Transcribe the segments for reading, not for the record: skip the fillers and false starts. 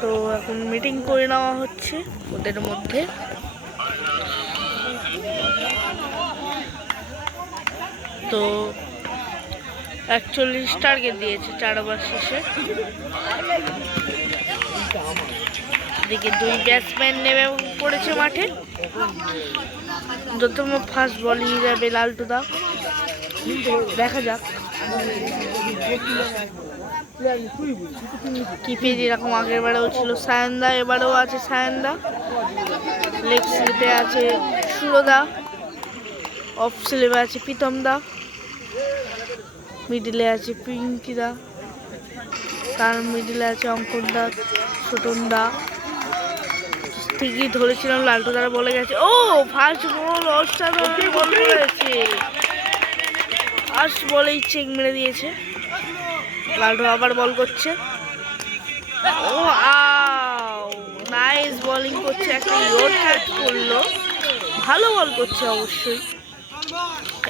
তো এখন মিটিং করে নেওয়া হচ্ছে ওদের মধ্যে। তো 41 টার্গেট দিয়েছে 4 ওভার শেষে। এদিকে 2 ব্যাটসম্যান নেমে পড়েছে মাঠে। প্রথম ফার্স্ট বোলিং যাবে লালটুদা, দেখা যাক। কিপে যেরকম আগের বারেও ছিল সায়নদা, এবারেও আছে সায়নদা। লেগ স্লিপে আছে সুরদা, অফ স্লিপে আছে প্রীতমদা, মিডিলে আছে পিঙ্কিদা, তার মিডিলে আছে অঙ্কনদা, ছোটনদা। ঠিকই ধরেছিলাম, লালটু দ্বারা বলে গেছে। ও ফার্স্ট বল, অসাধারণ বল করেছে। ফার্স্ট বলেই চেক মেরে দিয়েছে। লালটু আবার বল করছে। ও আউ, নাইস বোলিং করছে, একটা রোড ক্যাচ করলো, ভালো বল করছে অবশ্যই।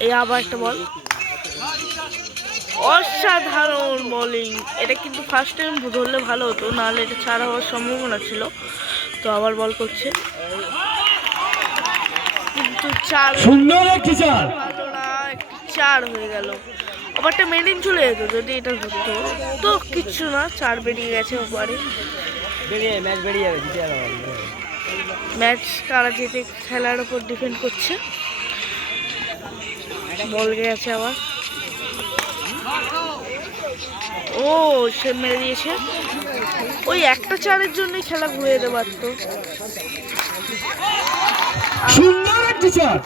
এই আবার একটা বল, অসাধারণ বোলিং। এটা কিন্তু ফার্স্ট টাইম ধরলে ভালো হতো, নাহলে এটা ছাড়া হওয়ার সম্ভাবনা ছিল। তো আবার বল করছে, কিন্তু 4 সুন্দর একটি 4 ভালো না, 4 হয়ে গেল। ওভারটা মেডিন চলে যেত যদি এটা ধরতো, তো কিচ্ছু না, 4 বেরিয়ে গেছে ওভারে। ম্যাচ কারা যেতে খেলার উপর ডিপেন্ড করছে। বল গেছে আবার, ও সে মেরে দিয়েছে। ওই একটা 4-এর জন্যই খেলা ঘুরে যেতে পারতো। সুন্দর একটি 4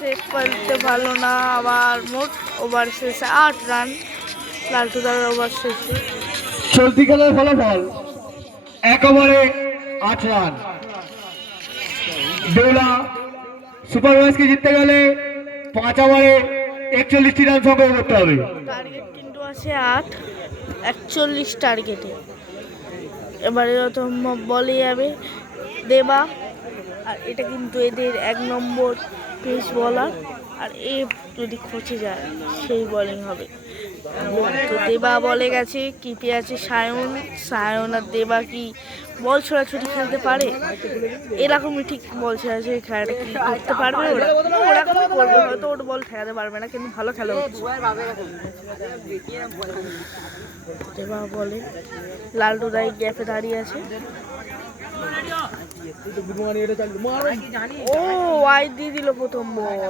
শেষ করতে ভালো না। আবার মোট ওভার শেষে 8 রান। লালটু দার ওভার শেষে চলতি খেলার ফলাফল 1 ওভারে 8 রান। দেউলা সুপারভাইজকে জিততে গেলে 5 ওভারে 41টি রান সংগ্রহ করতে হবে। টার্গেট কিন্তু আছে 8, 41 টার্গেটে। এবারে যত বলে যাবে দেবা, আর এটা কিন্তু এদের 1 নম্বর পেস বলার, আর এ যদি খচে যায় সেই বোলিং হবে। তো দেবা বলে গেছে, কিপে আছে সায়ন। সায়ন আর দেবা কি বল ছোড়াছুটি খেলতে পারে? এরকমই ঠিক বল ছোড়াছুটি খেলাটা কি করতে পারবে ওরা? ওরকমই করবে, হয়তো ওর বল ঠেকাতে পারবে না, কিন্তু ভালো খেলা হচ্ছে। দেবা বলে, লালটু দাই গ্যাপে দাঁড়িয়ে আছে। ও ওয়াইড দিয়ে দিল প্রথম বল।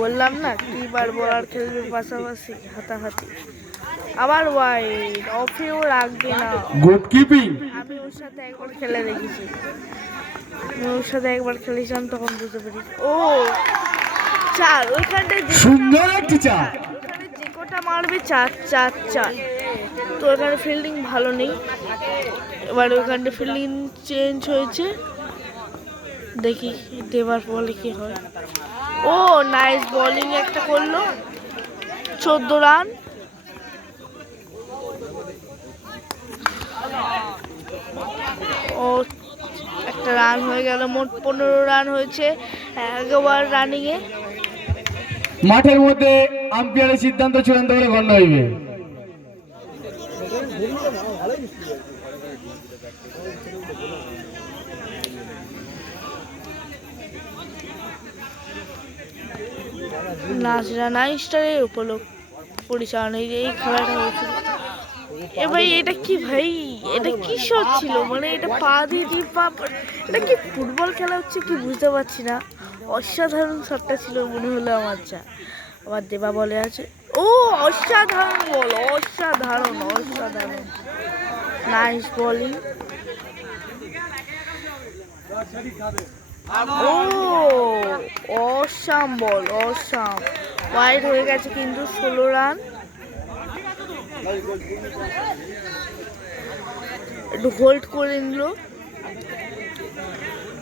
বললাম না কিবার বলার খেলবে পাশাপাশি হাতাহাতি। আবার ওয়াইড, অফেও রাখবে না। Good keeping. আমি ওর সাথে একবার খেলে দেখেছি, তখন বুঝতে পেরেছি। ও 4, ওইখানটায় সুন্দর একটি 4 ওখানে যে কটা মারবে 4 4 4। তো এখানে ফিল্ডিং ভালো নেই। এবার ওখানটা ফিল্ডিং চেঞ্জ হয়েছে, দেখি দেবার বলে কি হয়। ও নাইস বোলিং একটা করলো, 14 রান। ও একটা রান হয়ে গেল, মোট 15 রান হয়েছে 1 ওভার রানিংয়ে। মাঠের মধ্যে আম্পায়ারের সিদ্ধান্ত চূড়ান্ত বলে গণ্য হইবে। নাজরানা স্টারের পরিচালনায় এই খেলাটা হয়েছিল। এ ভাই এটা কি ভাই, এটা কি শট ছিল? মানে এটা পা দিয়ে এটা কি ফুটবল খেলা হচ্ছে কি বুঝতে পারছি না। অসাধারণ শটটা ছিল মনে হলো আমার যা। আবার দেবা বলে আছে। ও অসাধারণ বল, অসাধারণ অসাধারণ, নাইস বোলিং। ও অসাম বল, অসাম। ওয়াইড হয়ে গেছে কিন্তু 16 রান। একটু হোল্ড করে নিল।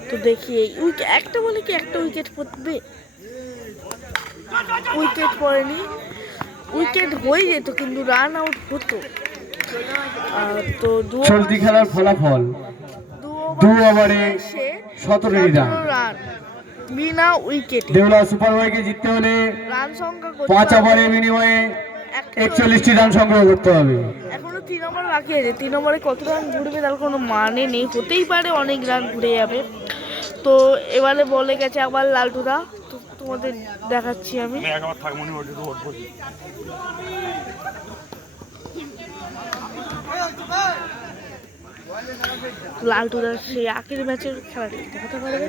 তো দেখি এই একটা বলে কি একটা উইকেট পড়বে? উইকেট পড়েনি, উইকেট হয়ে যেত কিন্তু রান আউট হতো। তো চলতি খেলার ফলাফল 2 ওভারে 17 রান। বিনা উইকেটে দেউলা সুপারভাইজকে জিততে হলে রান সংখ্যা 5 ওভারের বিনিময়ে 41টি রান সংগ্রহ করতে হবে। এখনো 3 ওভার বাকি আছে। 3 ওভারে কত রান ঘুরবে তার কোনো মানে নেই, হতেই পারে অনেক রান ঘুরে যাবে। তো এবারে বলে গেছে আবার লালটুদা, তো তোমাদের দেখাচ্ছি আমি। লালটুদার সেই আখেরি ম্যাচের খেলাটি দেখাতে পারবে।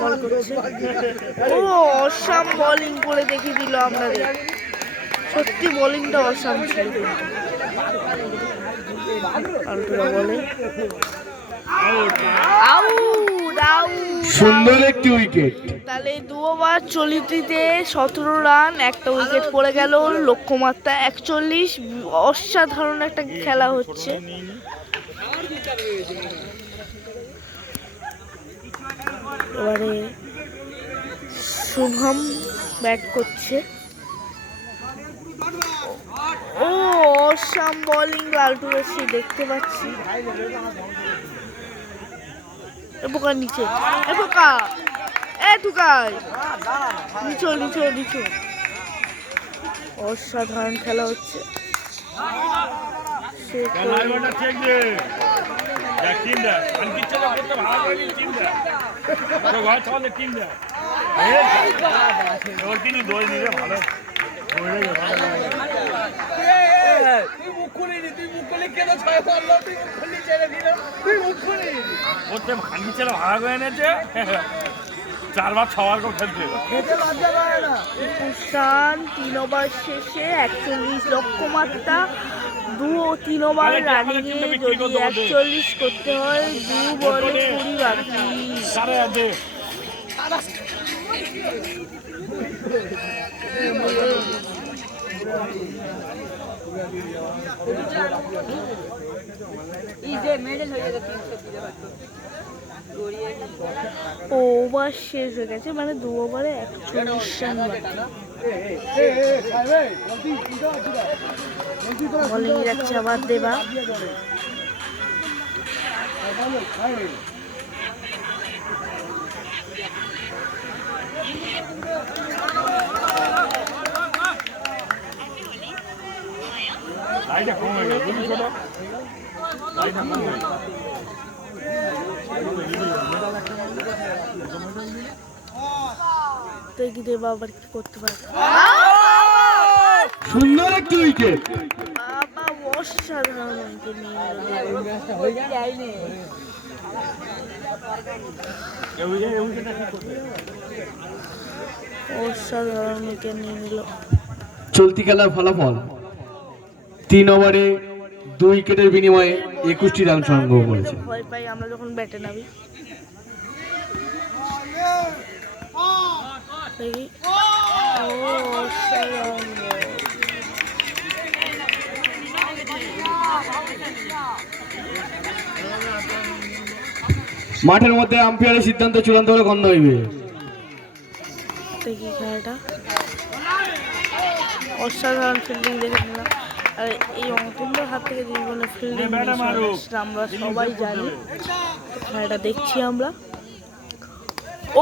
বল করছে, ও অসাম বোলিং করে দেখিয়ে দিল আমাদের। সত্যি বোলিংটা অসাম ছিল। লালটুদা বলে আউট আউট। সুন্দর একটি উইকেট। তাহলে 2 ওভার 40তে 17 রান, একটা উইকেট পড়ে গেল, লক্ষ্যমাত্রা 41। অসাধারণ একটা খেলা হচ্ছে। এবারে শুভম ব্যাট করছে, ও অসাম বোলিং লালটু এসে দেখতে পাচ্ছি। পোকা নিচে, পোকা টুকাই নিচো নিচো নিচো। অসাধারণ খেলা হচ্ছে। ভাড়া করে এনেছে 4 বার 6 বার করে খেলতে। 3 ওভার শেষে 41 লক্ষ্যমাত্রা। 3 ওভার রানিংয়ে যদি 41 করতে হয়, 2 বলে 20 বাকি। ওভার শেষ হয়ে গেছে, মানে 2 ওভারে 41 রান বাকি। বোলিং যাচ্ছে আবার দেবা। দেখি দেবা আবার কি করতে পারে। সুন্দর একটি উইকেট। বাবা অসাধারণ উইকেট নিয়ে অসাধারণ উইকেট নিয়ে নিল। চলতি খেলার ফলাফল 3 ওভারে 2 উইকেটের বিনিময়ে 21টি রান সংগ্রহ করেছে। ভয় পাই আমরা যখন ব্যাটে নামি। দেখি মাঠের মধ্যে আম্পায়ারের সিদ্ধান্ত চূড়ান্ত বলে গণ্য হইবে। দেখি খেলাটা অসাধারণ ফিল্ডিং দেখে নিলাম। আর এই অঙ্কুন্দার হাত থেকে জীবনে ফিল্ডিং আমরা সবাই জানি। খেলাটা দেখছি আমরা।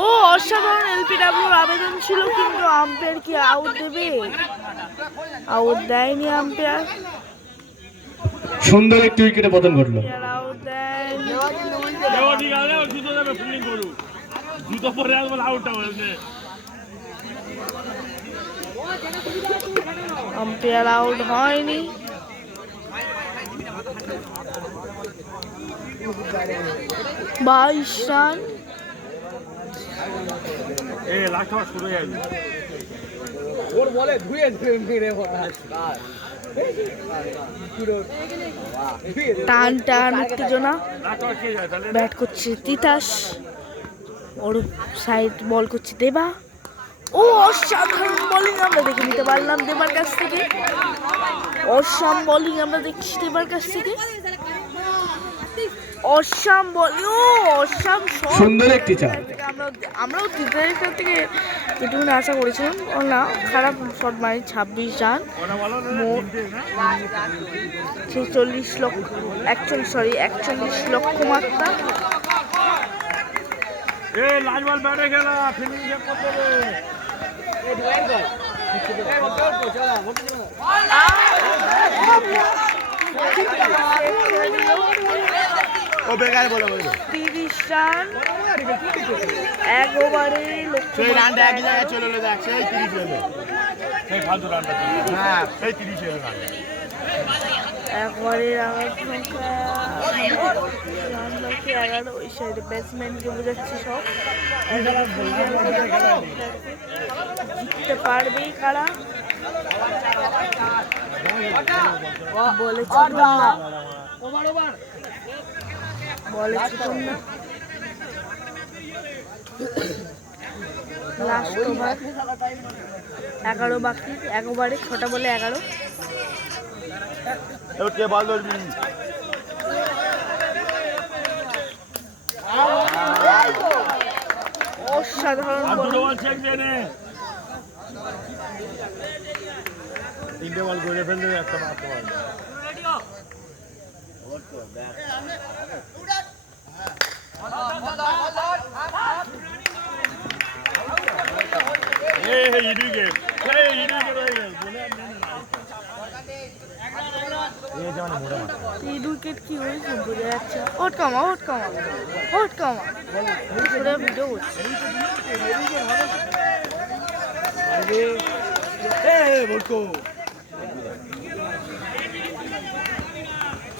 ও অসাধারণ এলপিডব্লিউর আবেদন ছিল, কিন্তু আম্পায়ার কি আউট দেবে? আউট দেয়নি আম্পায়ার। সুন্দর একটি উইকেটে পতন ঘটল। আউট দেয়নি। আম্পায়ার আউট হয়নি। 22 রান। টান টান উত্তেজনা। ব্যাট করছে তিতাস, ওর সাইড বল করছে দেবা। ও অসাধারণ বোলিং আমরা দেখে নিতে পারলাম দেবার কাছ থেকে। অসাম বোলিং আমরা দেখছি দেবার কাছ থেকে। অসাম বোলিং, ও অসাম শট। সুন্দর একটি চার। আমরাও তিতাসের কাছ থেকে যেটুকু আশা করেছিলাম, না খারাপ শট মারি। 26 রান, 41 লক্ষ্যমাত্রা। এ লাল বল ব্যাটে খেলা ফিল্ডিং চেক করতে হবে ও বেকার বলে বলে 30 রান 1 ওভারে সেই রানটা একই জায়গায় চলে এলো দেখ সেই 30 এলো সেই ফালতু রানটা হ্যাঁ সেই 30 এলো রান একবারে রানের সংখ্যা রান বাকি 11 ওই সাইডে ব্যাটসম্যানকে বোঝাচ্ছি সব জিততে পারবেই কারা বলে বলে ছুটুন না লাস্ট ওভার 11 বাকি 1 ওভারে 6টা বলে 11 এবার কে বল ধরবি অসাধারণ আর বল দুটো বল চেক দিয়ে নে তিনটে বল করে ফেললে একটা মারতে পারবে ইডুইকেট হয়ে গেল উইকেট কি হয়েছে বোঝা যাচ্ছে ওট কামা পুরো ভিডিও করছে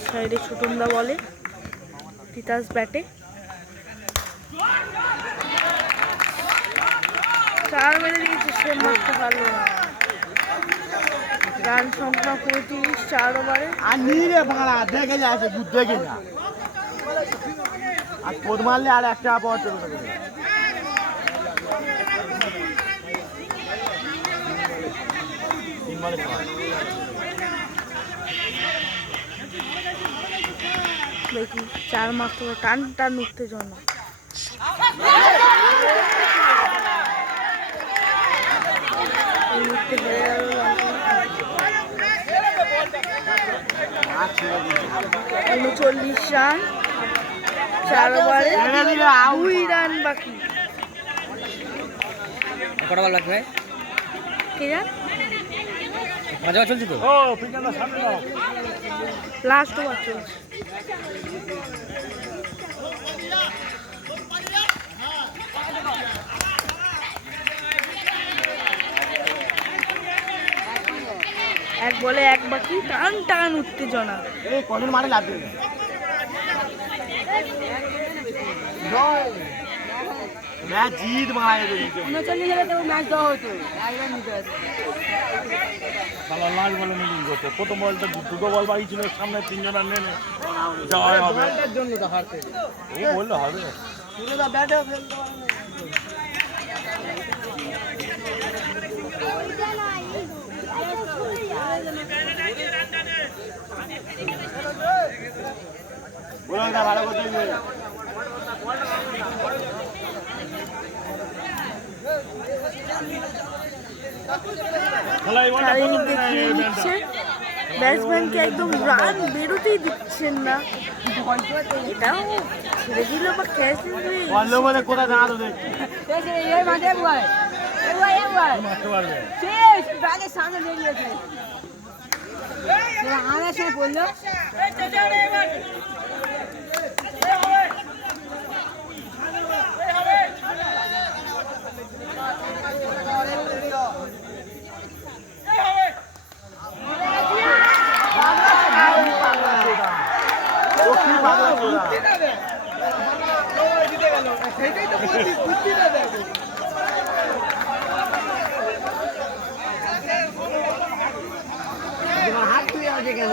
সাইডে ছোটনদা বলে তিতাস ব্যাটে 4 মেরে দিয়েছে সে মারতে পারলো না রান সংখ্যা 35 4 ওভারে আর নিরে ভাড়া দেখে যা আছে দুধ দেখে যা আর কোদ মারলে আর একটা পাওয়া চলে যাবে দেখি 4 মারতে টান উত্তেজনা এই মুহূর্তে হেরে গেল লঙ্কা 39 রান 4 ওভারে 2 রান বাকি কটা বল বাকি ভাই কি রান মজা চলছে তো ও পিছনে সামনে দাও লাস্ট ওভার চলছে এক বলে 1 বাকি টান উত্তেজনা এই কজন মারে লাগবে ম্যাচ জিত মারা গেছে 39 হলে তো ম্যাচ দেওয়া হতো এক রান নিতে হতো শালা লাল বলে মিলিং করতে প্রথম বলটা দুটো বল বাকি ছিল সামনে তিনজন রান নেনে যাওয়াই হবে এর জন্য তো হারতে ও বললে হবে পুরো দা ব্যাটে ফেলতে পারে বলো না ভালো করতে হবে খেলাই বলটা চারিদিক কত দেখিয়ে দিচ্ছে ব্যাটসম্যানকে একদম রান বেরোতেই দিচ্ছেন না এটাও ছেড়ে দিল বা ক্যাচ বললো বলে কোথা না তো দেখ এই মাঠে বয় এই বয় মারতে পারবে শেষ ব্যাগের সামনে বেরিয়েছে আমার সাথে পড়লো হাত তুই আছে কেন